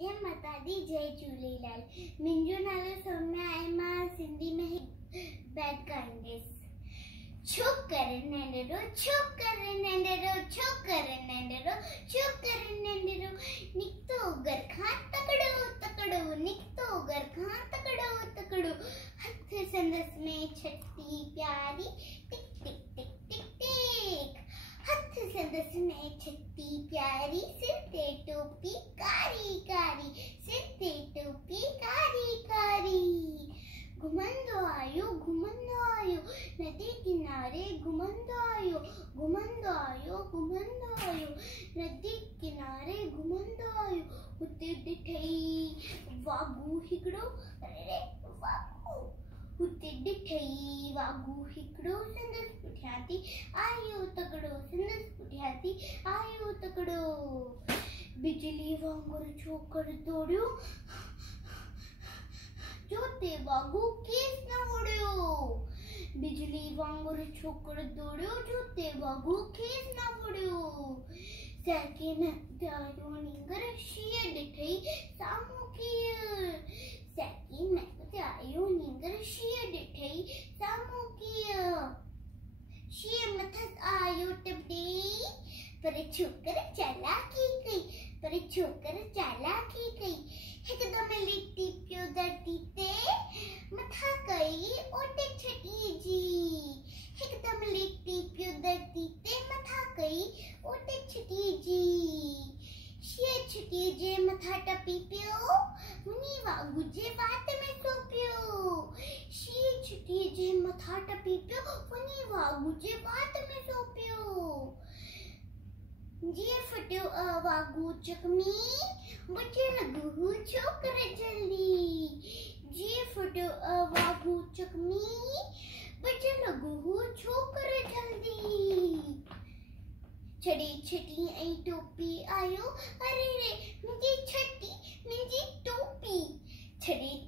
जय माता दी, जय झूलेलाल। मुंहिंजो नालो सौम्या आहे। मां सिंधी में बैट ॻाईंदसि। छोकर नंढड़ो, छोकर नंढड़ो, छोकर नंढड़ो, छोकर नंढड़ो, निकितो घर खां तकड़ो तकड़ो, निकितो घर खां तकड़ो तकड़ो, हथ संदसि में छटी प्यारी, टिक टिक टिक टिक टिक, हथ संदसि में छटी प्यारी, सिर ते टोपी कारी कारी, सिर ते टोपी कारी कारी, घुमंदो आयो नदी किनारे, घुमंदो आयो नदी किनारे, घुमंदो आयो। हुते ॾिठई वागू हिकिड़ो, अरे वागू, हुते ॾिठई वागू हिकिड़ो, संदसि पुठियां थी आयो तकड़ो, संदसि पुठियां थी आयो तकड़ो। बिजली वांगुरु छोकर दौड़ियो, जो ते वागू केस न वड़ियो। बिजली वांगुरु छोकर दौड़ियो, जो ते वागू केस न वड़ियो। सैके न त्यारो नींगर, शीअ ॾिठई साम्हूं कीअं, सैके न त्यारो नींगर, शीअ ॾिठई साम्हूं कीअं। शीअ मथस आयो टपड़ी, पर छोकर चालाकी कई, हिकदम लिटी पियो धरती ते, मथा कई ओटे छटी जी, हिकदम लिटी पियो धरती ते, मथा कई ओटे छटी जी। शीअ छटी जे मथा टपी पियो, मुनी वागू जे वात में सो पियो। शीअ छटी जे मथा टपी पियो, मुनी वागू जे वात में सो पियो। जीअं फटियो वागू चकमी, बचे लॻो छोकर जल्दी। जीअं फटियो वागू चकमी, बचे लॻो छोकर जल्दी। छड़ी छटी ऐं टोपी आयो, अरे रे मुंहिंजी छटी मुंहिंजी टोपी। छड़ी